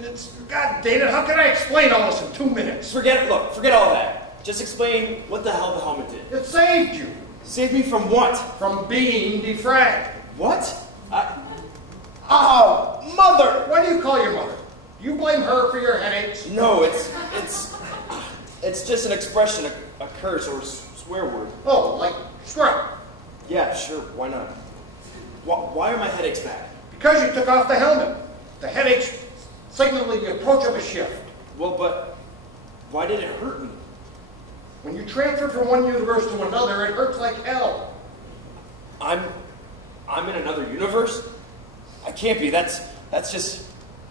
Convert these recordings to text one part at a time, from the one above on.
minutes. God dang it, how can I explain all this in 2 minutes? Forget it. Look, forget all that. Just explain what the hell the helmet did. It saved you. Saved me from what? From being defragged. What? Oh, mother! What do you call your mother? Do you blame her for your headaches? No, it's just an expression, a curse or a swear word. Oh, like scrap. Yeah, sure, why not? Why are my headaches back? Because you took off the helmet. The headaches signal the approach of a shift. Well, but why did it hurt me? When you transfer from one universe to another, it hurts like hell. I'm in another universe? I can't be. That's just...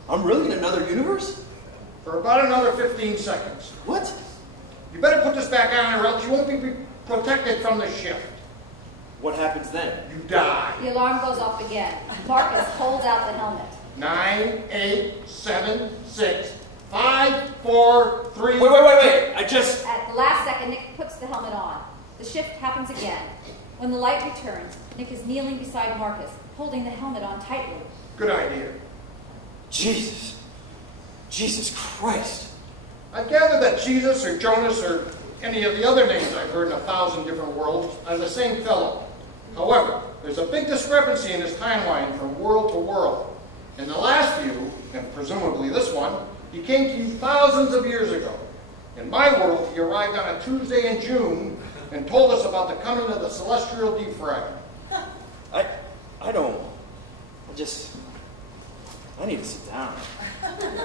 I'm really in another universe? For about another 15 seconds. What? You better put this back on or else you won't be protected from the shift. What happens then? You die. The alarm goes off again. Marcus holds out the helmet. 9, 8, 7, 6, 5, 4, 3... Wait. I just... At the last second, Nick puts the helmet on. The shift happens again. When the light returns, Nick is kneeling beside Marcus, holding the helmet on tightly. Good idea. Jesus Christ. I gather that Jesus or Jonus or any of the other names I've heard in 1,000 different worlds are the same fellow. However, there's a big discrepancy in his timeline from world to world. In the last few, and presumably this one, he came to you thousands of years ago. In my world, he arrived on a Tuesday in June and told us about the coming of the Celestial Defrag. I need to sit down.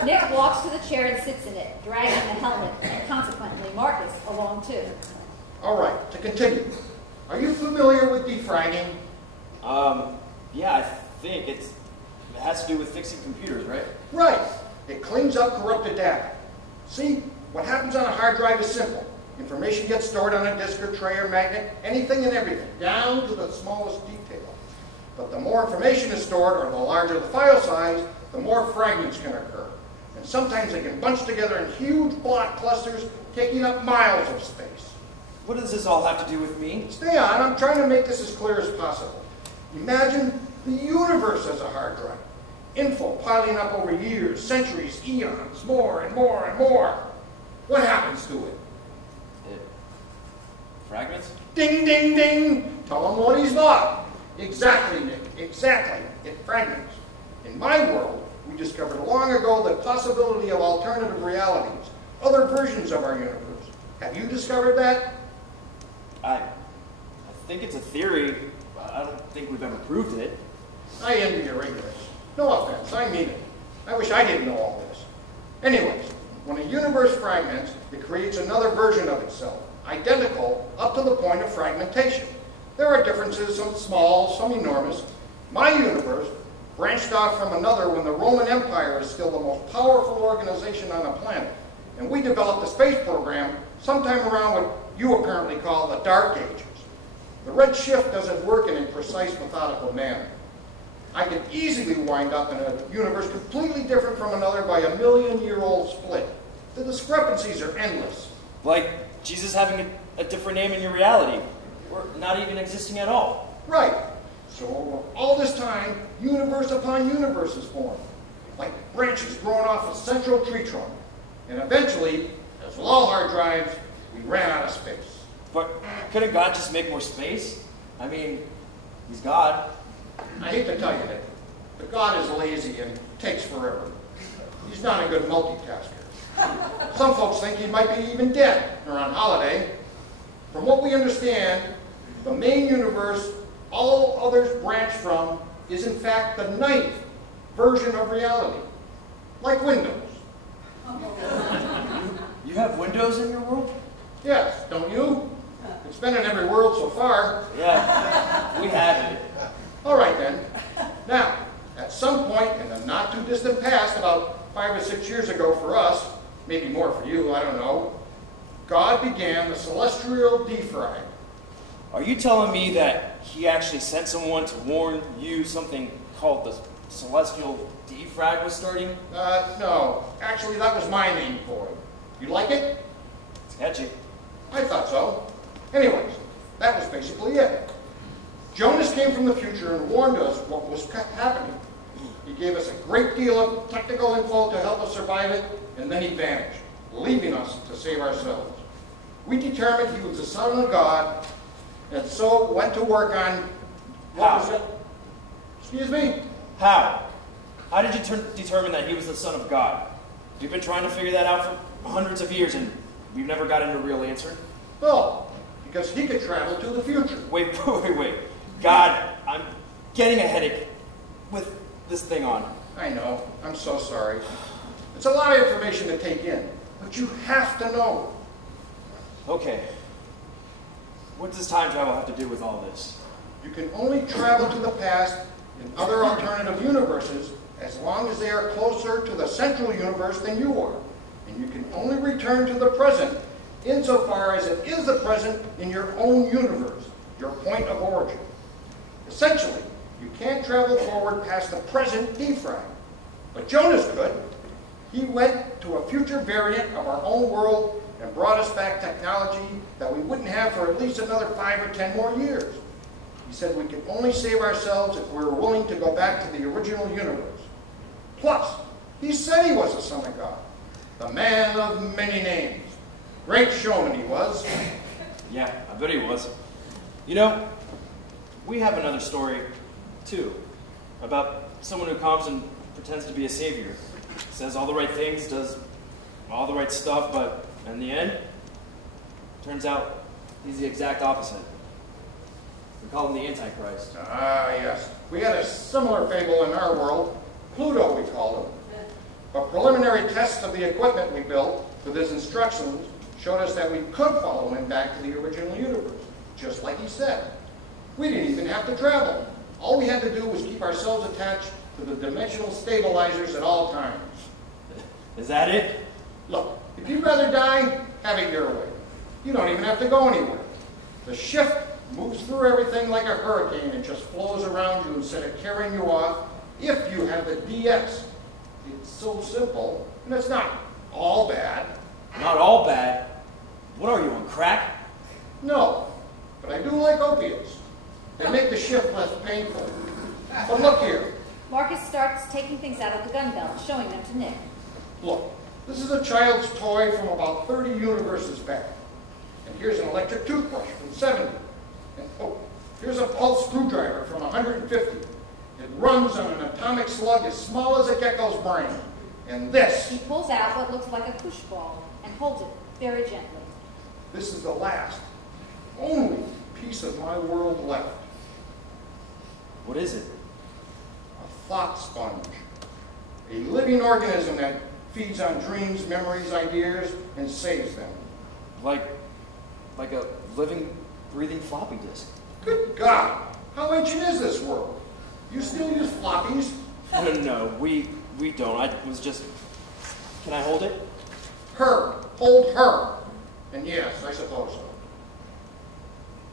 Nick walks to the chair and sits in it, dragging the helmet, and consequently Marcus along too. All right, to continue. Are you familiar with defragging? Yeah, I think it has to do with fixing computers, right? Right. It cleans up corrupted data. See, what happens on a hard drive is simple. Information gets stored on a disk or tray or magnet, anything and everything, down to the smallest detail. But the more information is stored, or the larger the file size, the more fragments can occur. And sometimes they can bunch together in huge block clusters, taking up miles of space. What does this all have to do with me? Stay on, I'm trying to make this as clear as possible. Imagine the universe as a hard drive. Info piling up over years, centuries, eons, more and more and more. What happens to it? Fragments? Ding, ding, ding! Tell him what he's not. Exactly, Nick, exactly. It fragments. In my world, we discovered long ago the possibility of alternative realities, other versions of our universe. Have you discovered that? I think it's a theory, but I don't think we've ever proved it. I envy your ignorance. No offense, I mean it. I wish I didn't know all this. Anyways, when a universe fragments, it creates another version of itself, identical up to the point of fragmentation. There are differences, some small, some enormous. My universe branched off from another when the Roman Empire is still the most powerful organization on the planet. And we developed a space program sometime around what you apparently call the Dark Ages. The red shift doesn't work in a precise, methodical manner. I could easily wind up in a universe completely different from another by a million-year-old split. The discrepancies are endless. Like Jesus having a different name in your reality, or not even existing at all. Right. So over all this time, universe upon universe is formed, like branches growing off a central tree trunk. And eventually, as with all hard drives, we ran out of space. But couldn't God just make more space? I mean, he's God. I hate to tell you, Nick, but God is lazy and takes forever. He's not a good multitasker. Some folks think he might be even dead or on holiday. From what we understand, the main universe all others branch from is in fact the 9th version of reality, like Windows. You have windows in your world? Yes, don't you? It's been in every world so far. Yeah, we have it. All right then. Now, at some point in the not too distant past, about 5 or 6 years ago for us, maybe more for you, I don't know, God began the Celestial Defrag. Are you telling me that he actually sent someone to warn you something called the Celestial Defrag was starting? No. Actually, that was my name for it. You like it? It's catchy. I thought so. Anyways, that was basically it. Jonus came from the future and warned us what was happening. He gave us a great deal of technical info to help us survive it, and then he vanished, leaving us to save ourselves. We determined he was the Son of God, and so went to work on... What was it? Excuse me? How? How did you determine that he was the Son of God? We've been trying to figure that out for hundreds of years, and we've never gotten a real answer. Well, because he could travel to the future. Wait. God, I'm getting a headache with this thing on. I know. I'm so sorry. It's a lot of information to take in, but you have to know. Okay. What does time travel have to do with all this? You can only travel to the past in other alternative universes as long as they are closer to the central universe than you are. And you can only return to the present insofar as it is the present in your own universe, your point of origin. Essentially, you can't travel forward past the present defrag. But Jonus could. He went to a future variant of our own world and brought us back technology that we wouldn't have for at least another 5 or 10 more years. He said we could only save ourselves if we were willing to go back to the original universe. Plus, he said he was the Son of God, the man of many names. Great showman he was. Yeah, I bet he was. You know, we have another story, too, about someone who comes and pretends to be a savior. Says all the right things, does all the right stuff, but in the end, turns out he's the exact opposite. We call him the Antichrist. Ah, yes. We had a similar fable in our world. Pluto, we called him. But preliminary tests of the equipment we built with his instructions showed us that we could follow him back to the original universe, just like he said. We didn't even have to travel. All we had to do was keep ourselves attached to the dimensional stabilizers at all times. Is that it? Look, if you'd rather die, have it your way. You don't even have to go anywhere. The shift moves through everything like a hurricane and just flows around you instead of carrying you off if you have the DS. It's so simple, and it's not all bad. Not all bad. What are you, on crack? No, but I do like opiates. They make the shift less painful. But look here. Marcus starts taking things out of the gun belt, showing them to Nick. Look, this is a child's toy from about 30 universes back. And here's an electric toothbrush from 70. And oh, here's a pulse screwdriver from 150. It runs on an atomic slug as small as a gecko's brain. And this... He pulls out what looks like a push ball and holds it very gently. This is the last, only piece of my world left. What is it? A thought sponge. A living organism that feeds on dreams, memories, ideas, and saves them. Like a living, breathing floppy disk. Good God! How ancient is this world? You still use floppies? No, we don't. I was just... Can I hold it? Her. Hold her. And yes, I suppose so.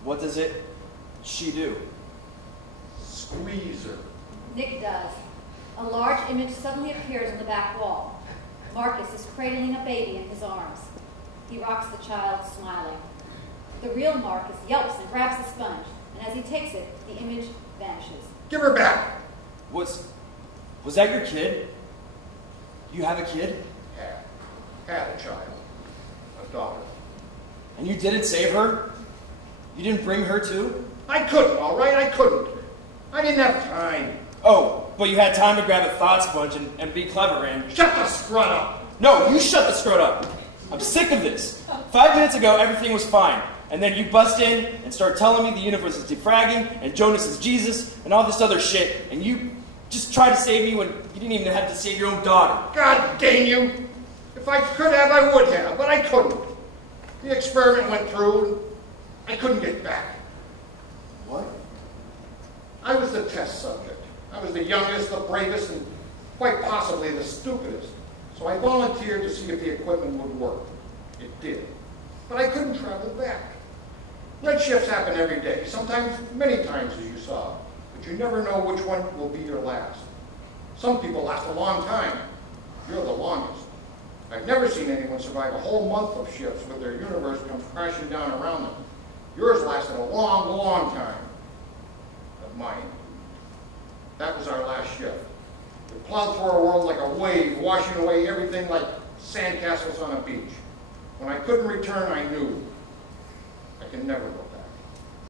What does she do? Squeeze her. Nick does. A large image suddenly appears on the back wall. Marcus is cradling a baby in his arms. He rocks the child, smiling. The real Marcus yelps and grabs the sponge, and as he takes it, the image vanishes. Give her back. Was that your kid? You have a kid? Had a child. A daughter. And you didn't save her? You didn't bring her too? I couldn't, all right? I couldn't. I didn't have time. Oh, but you had time to grab a thought sponge and be clever and... Shut the scrut up! No, you shut the scrut up! I'm sick of this. 5 minutes ago, everything was fine. And then you bust in and start telling me the universe is defragging and Jonus is Jesus and all this other shit. And you just try to save me when you didn't even have to save your own daughter. God dang you! If I could have, I would have, but I couldn't. The experiment went through. I couldn't get back. What? I was the test subject. I was the youngest, the bravest, and quite possibly the stupidest. So I volunteered to see if the equipment would work. It did. But I couldn't travel back. Red shifts happen every day, sometimes many times as you saw, but you never know which one will be your last. Some people last a long time. You're the longest. I've never seen anyone survive a whole month of shifts with their universe comes crashing down around them. Yours lasted a long, long time. But mine. That was our last shift. It plowed through our world like a wave, washing away everything like sandcastles on a beach. When I couldn't return, I knew I could never go.